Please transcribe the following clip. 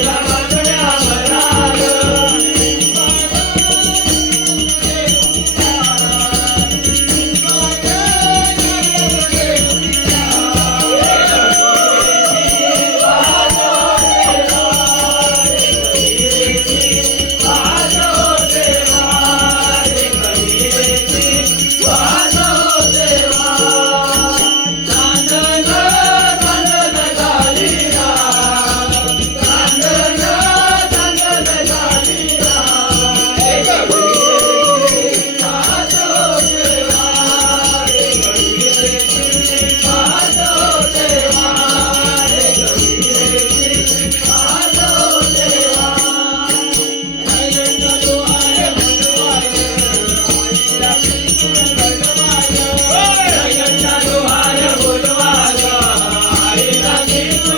la la la you.